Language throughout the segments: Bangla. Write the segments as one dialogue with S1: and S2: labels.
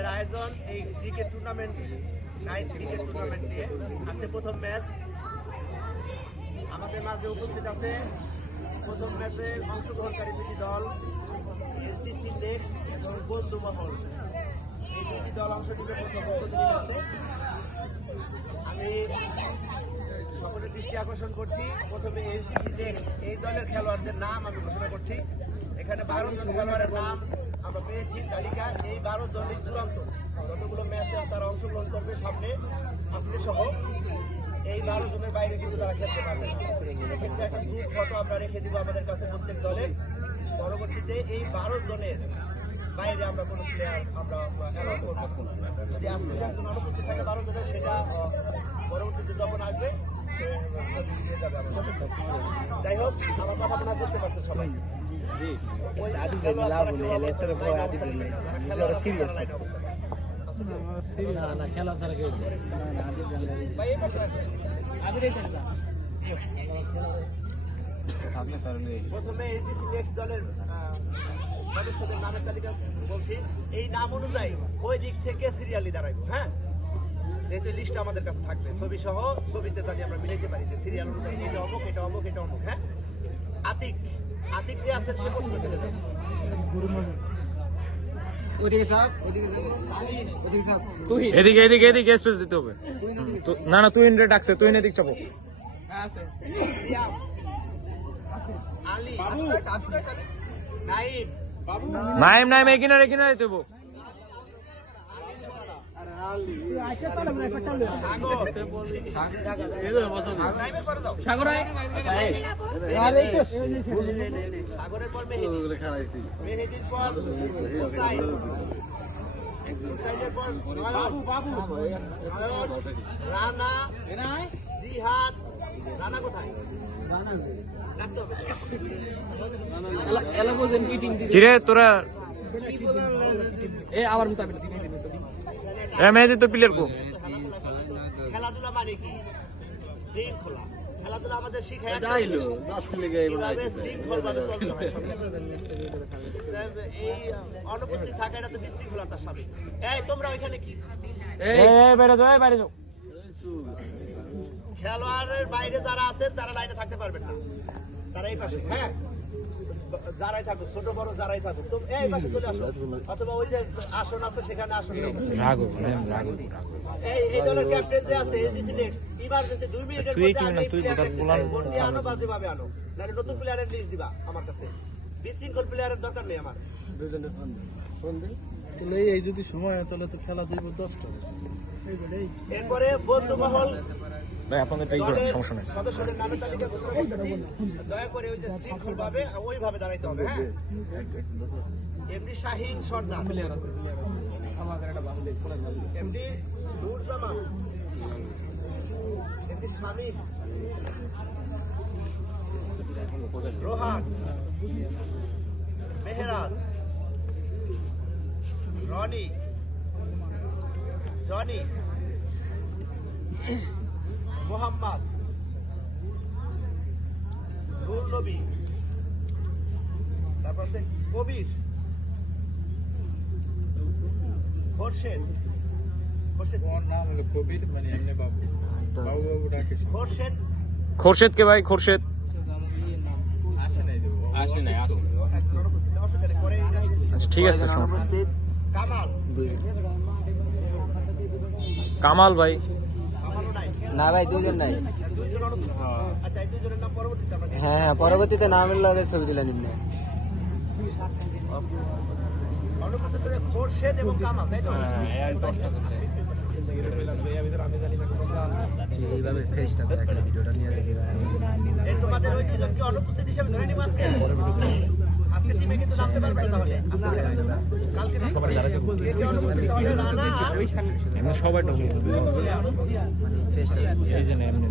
S1: আমাদের আয়োজন এই cricket tournament night cricket tournament নিয়ে। আছে প্রথম ম্যাচ আমাদের মাঝে উপস্থিত আছে প্রথম ম্যাচে অংশগ্রহণকারী দুটি দল এসডিসি নেক্সট এবং বন্ধু মহল। এই দুটি দল অংশ নিবে প্রথম প্রতিদিন আছে। আমি সকলের দৃষ্টি আকর্ষণ করছি। প্রথমে এসডিসি নেক্সট এই দলের খেলোয়াড়দের নাম আমি ঘোষণা করছি। এখানে বারো জন খেলোয়াড়ের নাম আমরা পেয়েছি তালিকা এই বারো জনই চূড়ান্ত যতগুলো ম্যাচে তারা অংশগ্রহণ করবে সামনে আজকে সহ এই বারো জনের বাইরে কিন্তু তারা খেলতে পারবে এক্ষেত্রে একটা গ্রুপ ফটো আমরা রেখে দিব আমাদের কাছে প্রত্যেক দলের পরবর্তীতে এই বারো জনের বাইরে আমরা কোনো প্লেয়ার আমরা যদি আজকে একজন অনুপস্থিত থাকে বারো জনের সেটা পরবর্তীতে যখন আসবে। যাই হোক আমার কথা মনে বুঝতে পারছেন সবাই প্রথমে এসডিসি নেক্সট দলের সদস্যদের নামের তালিকা বলছি এই নাম অনুযায়ী ওই দিক থেকে সিরিয়ালি দাঁড়াইবো হ্যাঁ যেহেতু লিস্ট আমাদের কাছে থাকবে ছবি সহ ছবিতে জানি আমরা মিলাইতে পারি যে সিরিয়াল অনুযায়ী এটা অমুক এটা অমুক এটা অমুক হ্যাঁ আতিক আতিক যে আছেন সে চলে যাবে
S2: এদিকে এদিকে এদিকে স্পেস দিতে হবে। তো- না না তুই ইন্ডে ডাকছে তুই এদিক চাপো।
S1: আলী নাইম।
S2: নাইম এগিনারে এগিনারে তুইব
S1: নয়ন নয়ন, রানা জিহাদ রানা কোথায়
S2: কিরে তোরা
S3: এ আবার মুসাফির দিনে দিনে ছবি
S2: এ তো প্লেয়ার কো
S1: খেলাধুলা মানে কি? শৃঙ্খলা। খেলাধুলা আমাদের শিখায় কীভাবে শৃঙ্খলভাবে চলতে হয় এই অনুপস্থিত থাকা এটা তো বিশৃঙ্খলতার সামিল এই তোমরা ওইখানে কি?
S2: এ এ বাইরে যাও বাইরে যাও।
S1: খেলোয়াড়ের বাইরে যারা আছেন তারা লাইনে থাকতে পারবেন না। তারা এই পাশে। হ্যাঁ? যারাই থাকুক ছোট বড় যারাই থাকুক তো এই পাশে চলে আসো। অথবা ওই যে আসন আছে সেখানে আসন
S2: রাগো রাগো
S1: এই এই দলের ক্যাপ্টেন যে আছে এসডিসি নেক্সট ইমার্জেন্সি দুই মিনিটের
S2: তুই
S1: মধ্যে
S2: কি না, তুই গোটা
S1: আনো বাজে ভাবে আনো নাহলে নতুন প্লেয়ারের লিস্ট দিবা আমার কাছে। বিশৃঙ্খল প্লেয়ারের দরকার নেই আমার।
S4: এই যদি সময় হয় তাহলে তো খেলা দিব দশটা
S1: এরপরে বন্ধু মহল
S2: ভাই আপনাদের তো করেন, সমস্যা নেই।
S1: দয়া করে ওই যে ওইভাবে দাঁড়াইতে হবে হ্যাঁ? MD Shahin Sardar. MD Nurjaman MD Shamim Rohan. Mehraj. Rony. Jony. Mohammad Nur Nabi. তারপর আছে কবির। খোরশেদ। খোরশেদ।
S4: নাম হলো কবির মানে এমনি বাবু। বাবু বাবু ডাকে
S1: খোরশেদ।
S2: খোরশেদ কে ভাই? খোরশেদ।
S4: আসে নাই দেবো। আসে নাই আসে
S1: এটা
S2: আচ্ছা ঠিক আছে
S1: কামাল।
S2: কামাল ভাই।
S3: না ভাই দুজন নাই।
S1: আচ্ছা নাম দেখব।
S3: হ্যাঁ পরবর্তীতে নামের লগে ছবি দিলেন নিম্নে
S1: অনুপস্থিত থেকে খোরশেদ এবং কামাল তাই তো
S3: এইভাবে ফেসটা ভিডিওটা নিয়ে
S1: আজকে টিমে কিন্তু নামতে পারবে না তাহলে। কালকে
S2: এমনি সবাই এই এমনি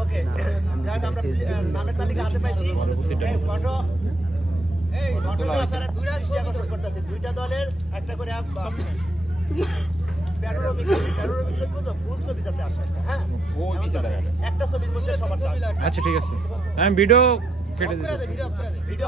S1: ওকে যাক আমরা নামের তালিকা হাতে পাইছি। ফটো দুইটা দলের একটা করে হ্যাঁ?
S2: আচ্ছা ঠিক আছে। আমি ভিডিও
S1: ఫిట్